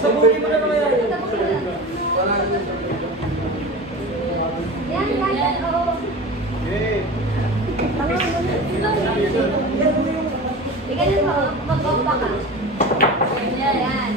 Sabuli mo na naman yan. Yan, yan, oo. Ikaw mo, mag-bomba ka. Yan, yan.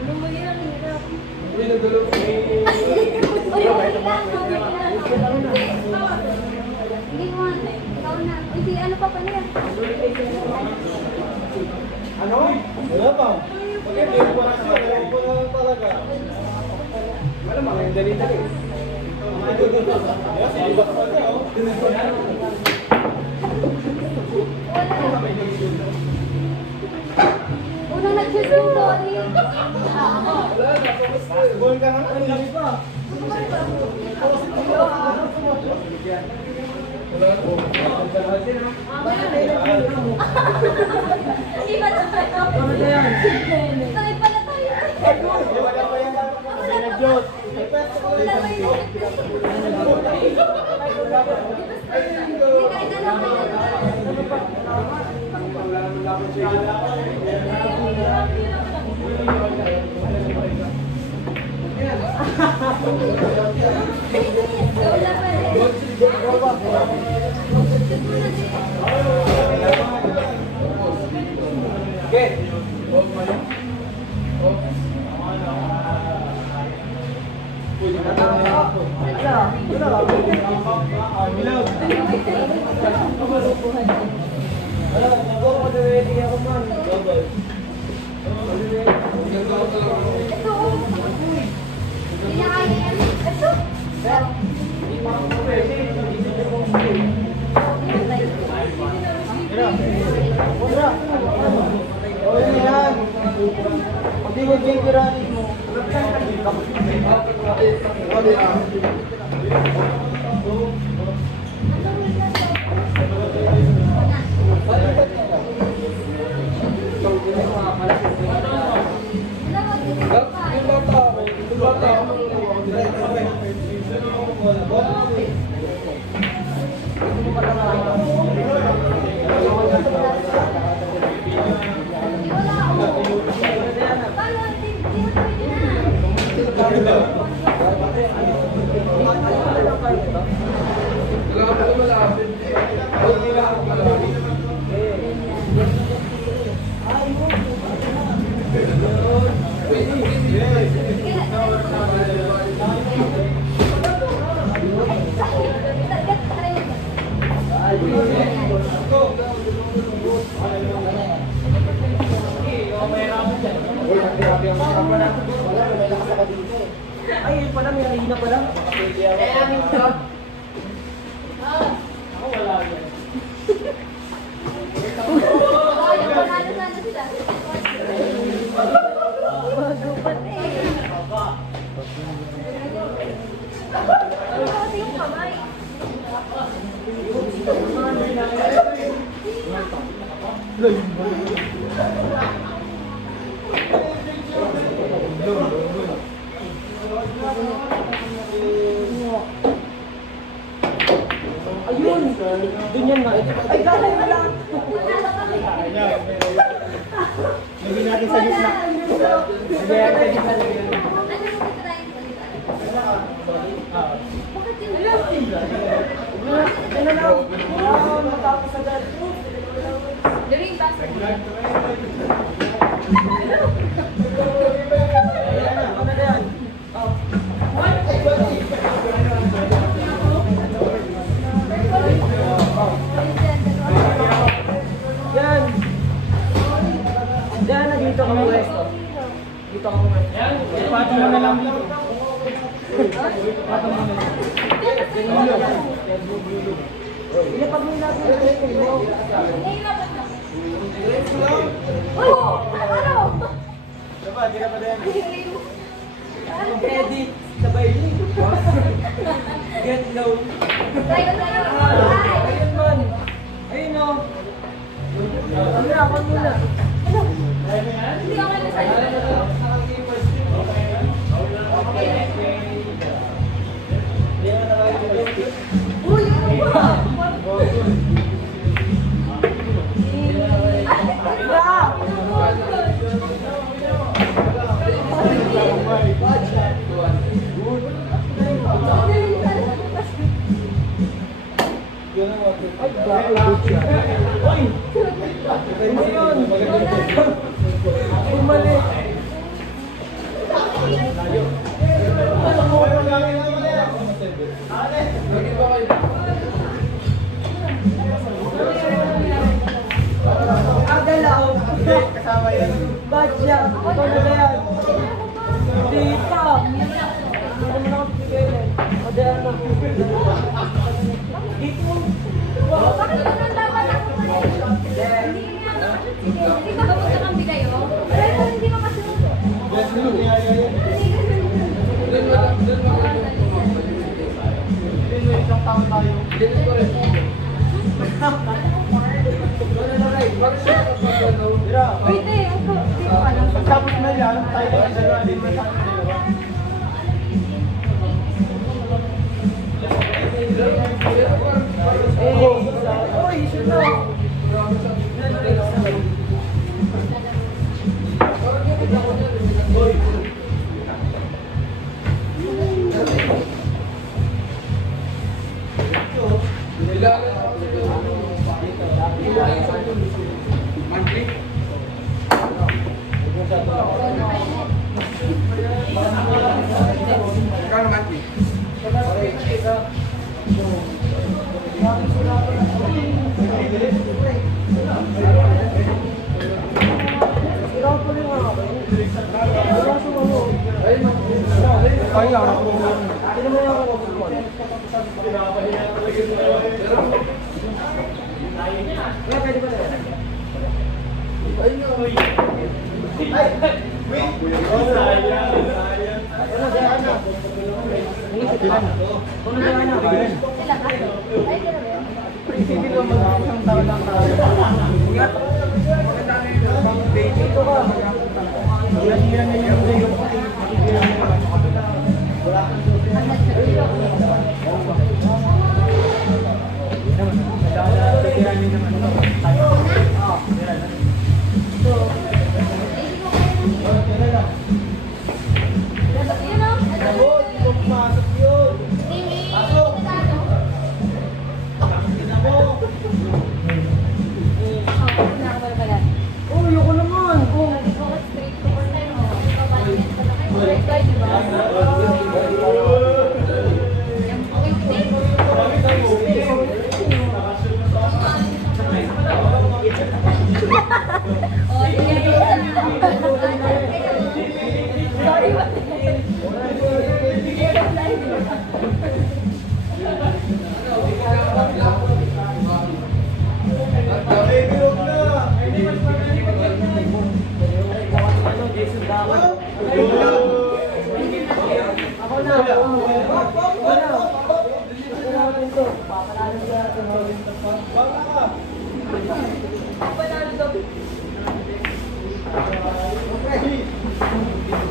Ano mo yan? Uy, nagulo ko. Uy, okay lang, okay lang. Hindi mo, ikaw na. Uy, si ano pa pa niya? Ano? Wala pa. Pagkakita ko na talaga. Malamang yung dali-dali. Sige ba ka niya, oh? Unang nagsusundo. Buwan ka nga. Ang laki pa. Iba na tayo. Sakit pala tayo. Wala pa yan. Nag-jot. Wala pa yun. Hindi mo ginggiranin mo. Ay, yun pala, may arena pala. Ako wala yan. Ayun! Doon yan na. Ay, galay na lang! Lagyan natin sa gitna. Lagyan natin sa gitna. Ano na? Matapos agad. During basketball. Ano na yan? Yan! Yan na dito kami pwesto. Dito kami pwesto. Pato mo na lang dito. Pato mo na lang. Ilapag mo natin yung pwesto mo. Uy! Ano? Diba? Di na pa din. Ano? Edit. Sabay yun. Get low. Ayun man. Ayun o. Ano na, ako muna. Hindi ako na sa'yo. Hindi naman talaga. Uy, ano ba? Kasama yan. Batya. Ikaw na ba yan? Hindi pa. Hindi naman ako bigyan. Madaya na. Dito. Bakit ganun dapat ako pala? Hindi nga naman. Hindi ba kapag nakambi kayo? Pero hindi mo kasunod. Isang taon tayo. Wait eh, ako. Hindi ko alam. Pagtapos na yan, tayo ay sarili mo sa Oy, shoot na. Sila ka? Ay, ganun ba yun? Yun o. Oh, yoko naman. Oh.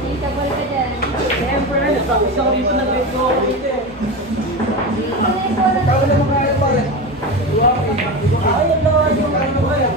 Isabol ka dyan. Siyempre, tapos ako dito nag-go. Ayun na yung ano kaya.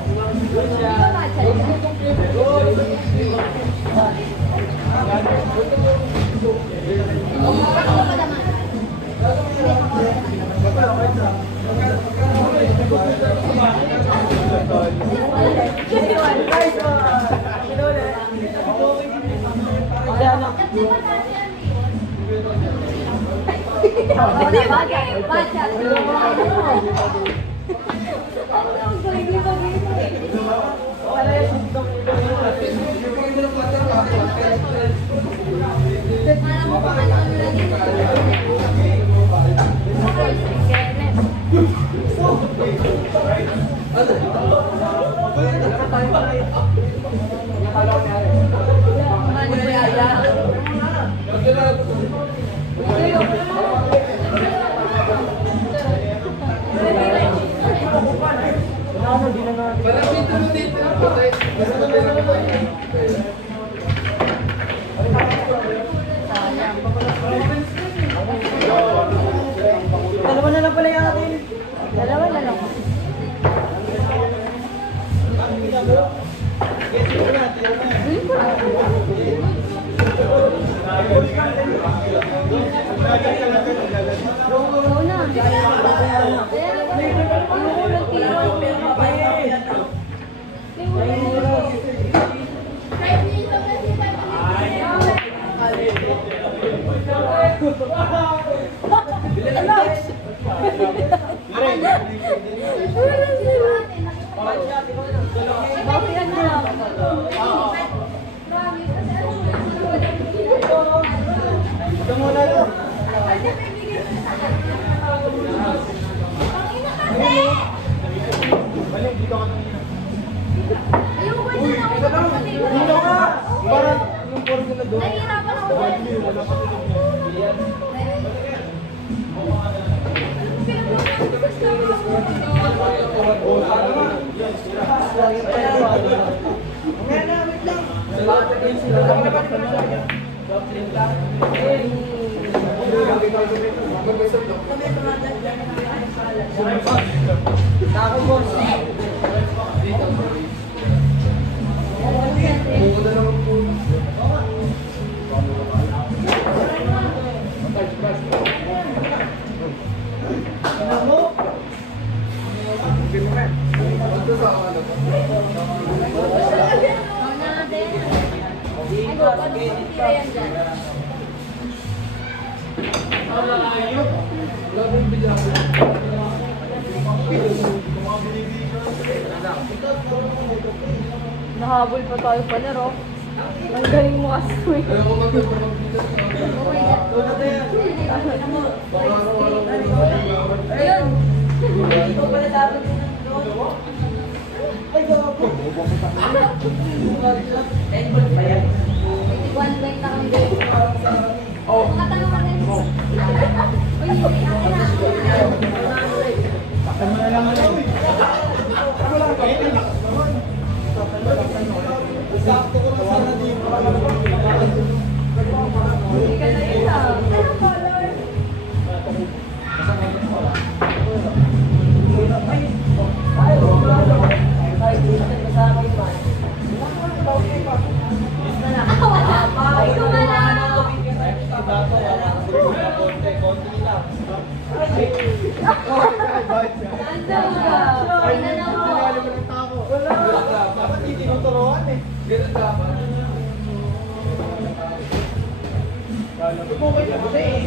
na lang pala yung atin. Dalawa na lang. Oo na. Bawian na lang. Ito muna lang. Balik, dito ka nang dito ka! Parang yung portion na doon. Nahihirapan ako. Nahabol pa tayo pa na, Ang galing mo kasi. Ayun. Ito pala dapat ay, gapo. Tenbol pa yan. 81 bike na kami dito. Makatanong ka din. Uy, ako na. Takpan mo na lang ano. Sakto ko lang sana dito. Hindi ka na isa. Anong color? Ikaw na lang. Andun ka. Ay na lang po. Wala. Dapat itinuturoan eh. Ganun dapat. Bumay na kasi eh.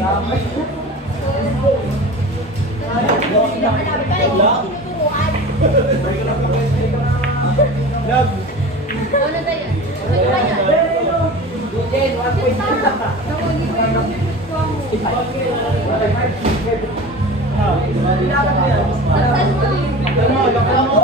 Love. Ano ba yan? Ano ba yan? Jen, 1.5 Naku, hindi ko yung gusto mo. Saan mo?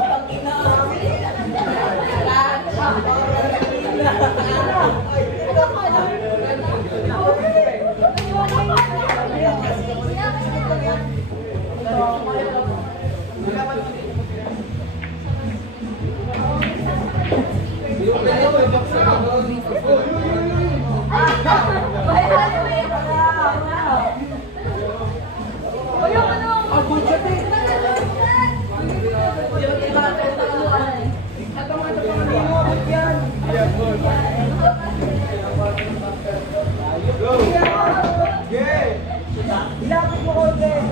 Ilapit mo ko, Jen.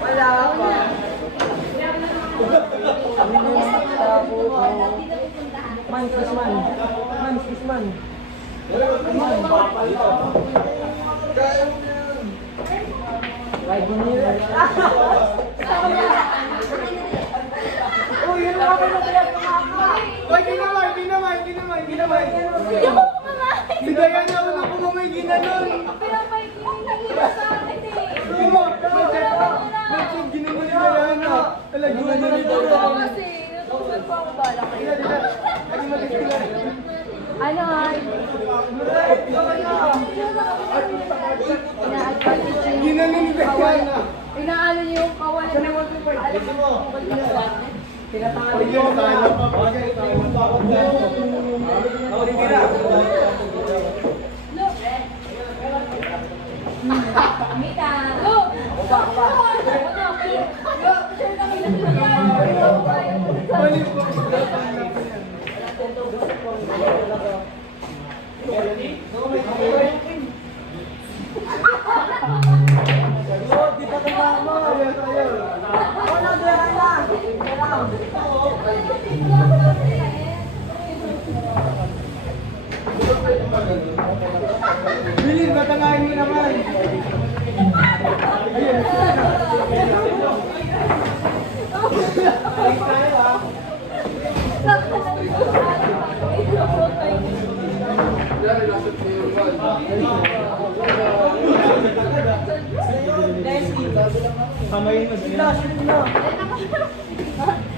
Wala pa. Man, is man. Man, is man. Right, bunira. Oh, yun lang ako na kaya kumakain. Oy, di naman. Hindi ako kumakain. Sigayan niya ako ng ginanon. Pinapahingin sa akin eh. Tama, medyo ginano nila yan na. Talagang ginano nila yan. Kasi, natutunan pa ako bala kayo. Lagi mag-isila. Ano ay? Ginano nila yan na. Inaano niyo yung kawalan ng Tinatawag yung Mita! Go! Di pa tumama. Wala doon lang. Bilin, batangahin mo naman. Ayun. Pamayin mo sila.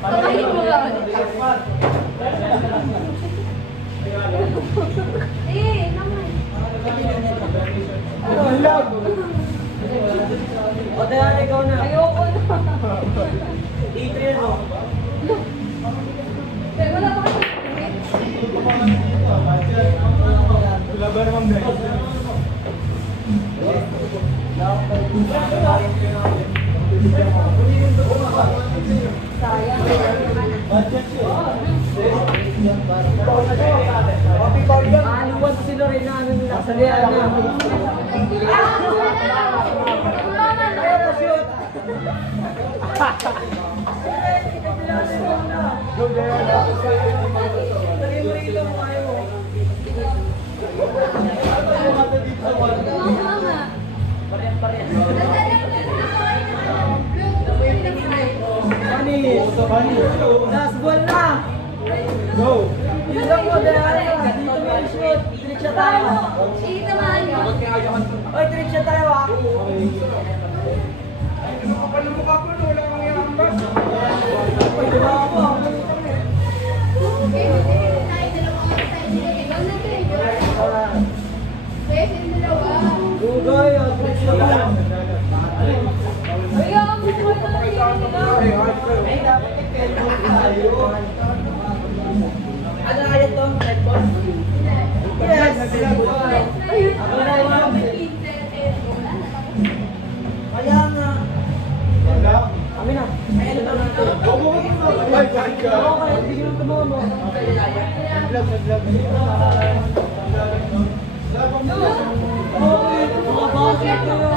Pamayin mo lang. Naman. Hilag. O, Diana, ikaw na. Ayoko na. Adrian mo. Wala pa kasi. Wala ba naman ba? Sayang. Aliwan si Lorena. Ano nila? Sa Diana. Go Diana. Dali mo rito mo kayo. Funny. Last ball na. Go. Yun lang mo, Diana. Dito mo yung shoot. Trick siya tayo. Oy, trick siya tayo ah. Oy, diba ako? Dugay, trick siya tayo. Ano kaya to? Yes! Ako na yun. Kaya nga. Kami na. Kaya na natin. Ako kaya hindi nyo tumama. Okay, mga bakit kayo.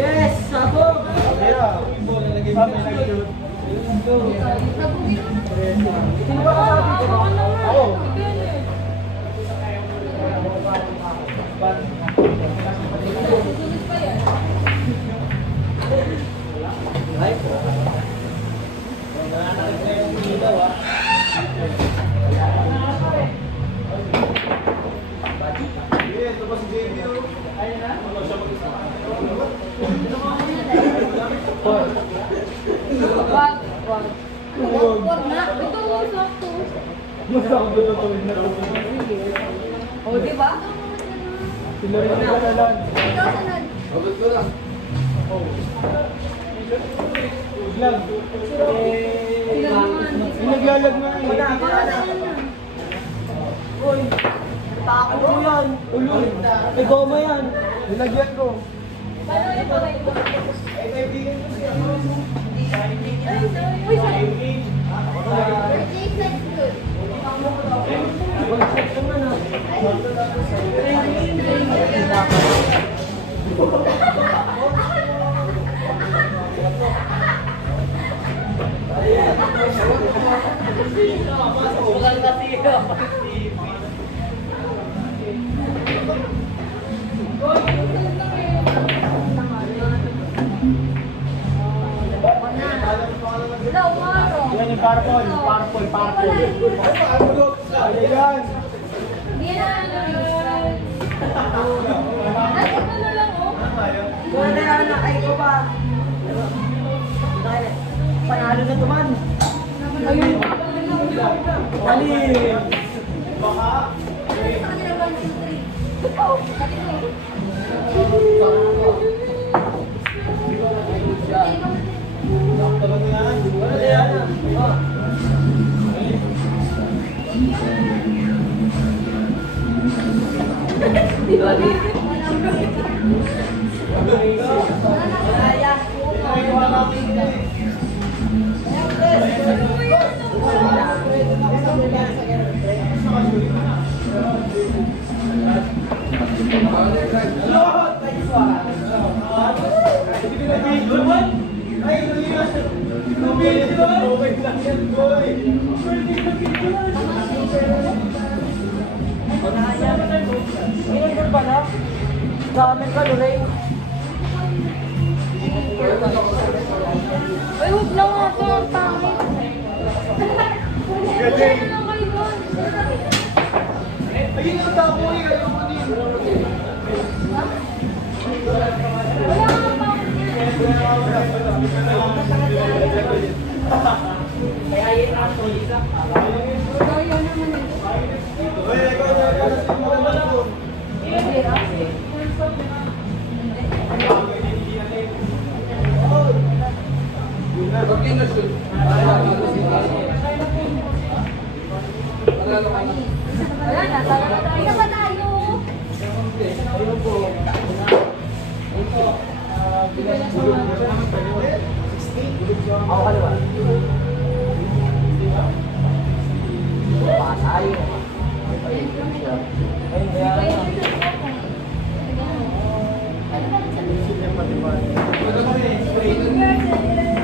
Yes, sabog. Sino ba kasabi ko? Ako. Huwag na. Ito mo, sakto. Masakot na tawid na to. O, di ba? Sila rin ang kalalan. Ikaw, sunod. Abot ko lang. Lang. Yung naglalag na lang. Uy, takot mo yan. Uloy. May goma yan. Nilagyan ko. Paano yung pagay mo? Ay, kaibigan ko siya. Uy, sorry. Birthday flight good. Mag-check ka man, ha? Wala, umaro. Yan yung parpol. Parpol. Ay, yan. Hindi na ano. Ay, ito na lang, oh. Wala yan na. Ay, ko pa. Panalo na tuman. Ayun. Dali. Baka. Sa kanila, 1, 2, 3. Oh, Talaga yan. Wala yan. Dami ka, Lorraine. Ay, huwag na nga ito. Ang pangit. Huwag na lang kayo doon. Ayun ang tao eh. Ayaw ko din. Wala nga pangit yan. Kaya naman eh. Pag na shoot. Wala na, tara na tayo. Isa pa tayo. Ako kaliwa. Pasay. Ay, kaya na.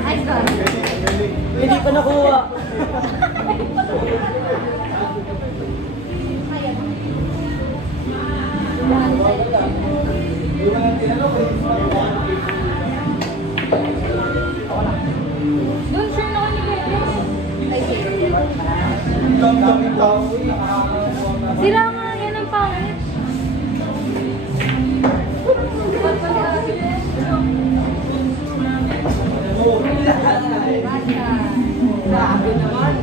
Ay, sorry. Hindi pa nakuha. Doon, sure na kami kayo. Ay, sige. Daming tao eh. Sira nga, yan ang pangit. Ba't pa Grabe naman.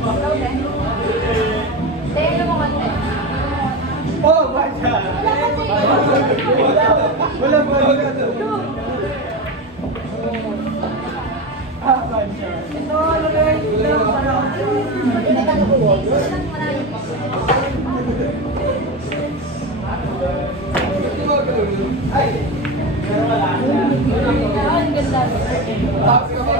Tayo mo konti. Oh, bacha. Wala ba ka doon? Ah, bacha. Ito, Lorraine. Ito, ay, pero wala. Ang ganda. Tapos ka ba?